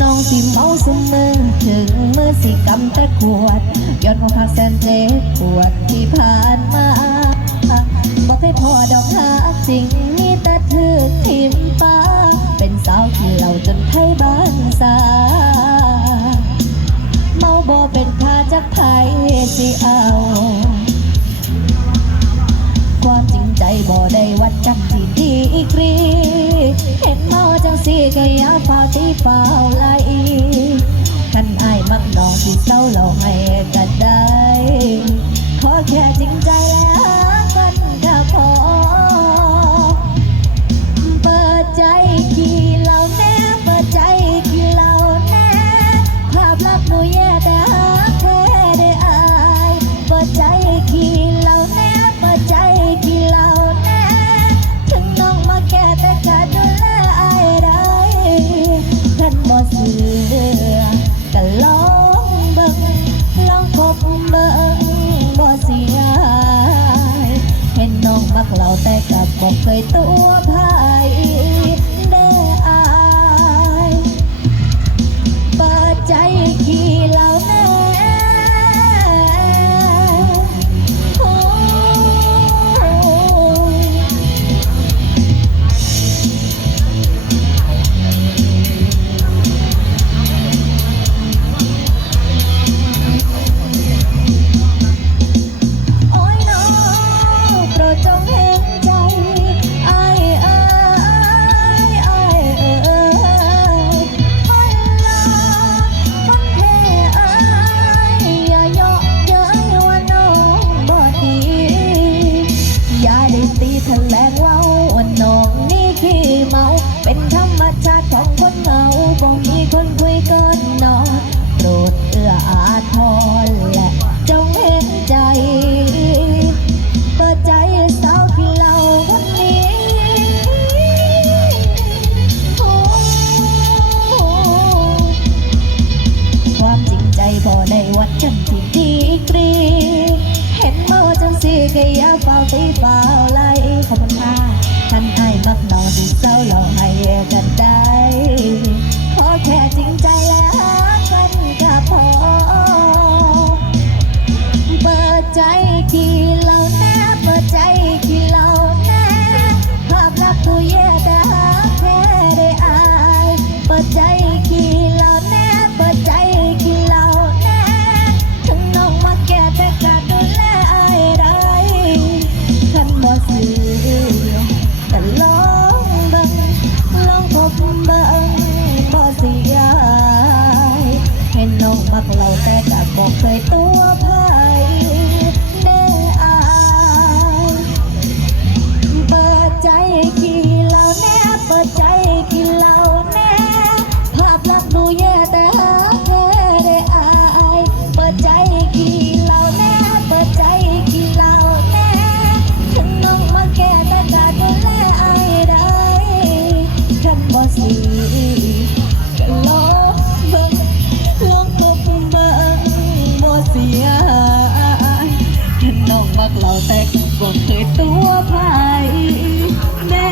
น้องที่เมาสมมือถึงมือสิกำตะกวดย้อนของหักแสนเจ็บปวดที่ผ่านมาบอกให้พอดอกหักจริงมีแต่ถือทิมป้า เป็นสาวที่เราจนไทยบ้านสาเมาบ่เป็นคาจากไผสิเอาความจริงใจบ่ได้วัดกันที่ดีกรี สิก็อย่าเฝ้าตีเฝ้าไล บเบิ่งบ่เสียเห็นน้องมักเราแต่กับบอกเคยตัวพา เฝ้าตีเฝ้าไล่ขอบคุณค่ะท่านให้มักนอนเศร้าเราให้กันได้ องมักเราแต่ก็บอกเคยตัวพายได้อายเปิดใจกี่เหล่าแน่เปิดใจกี่เหล่าแน่ภาพลักษณ์ดูแย่แต่หาแค่ได้อายเปิดใจกี่เหล่าแน่เปิดใจกี่เหล่าแน่ถึงน้องมาแก่แต่ก็ดูแลอายได้คันบ่สีก็ลอ มักเราแต่กบ่เคยตัวพายแน่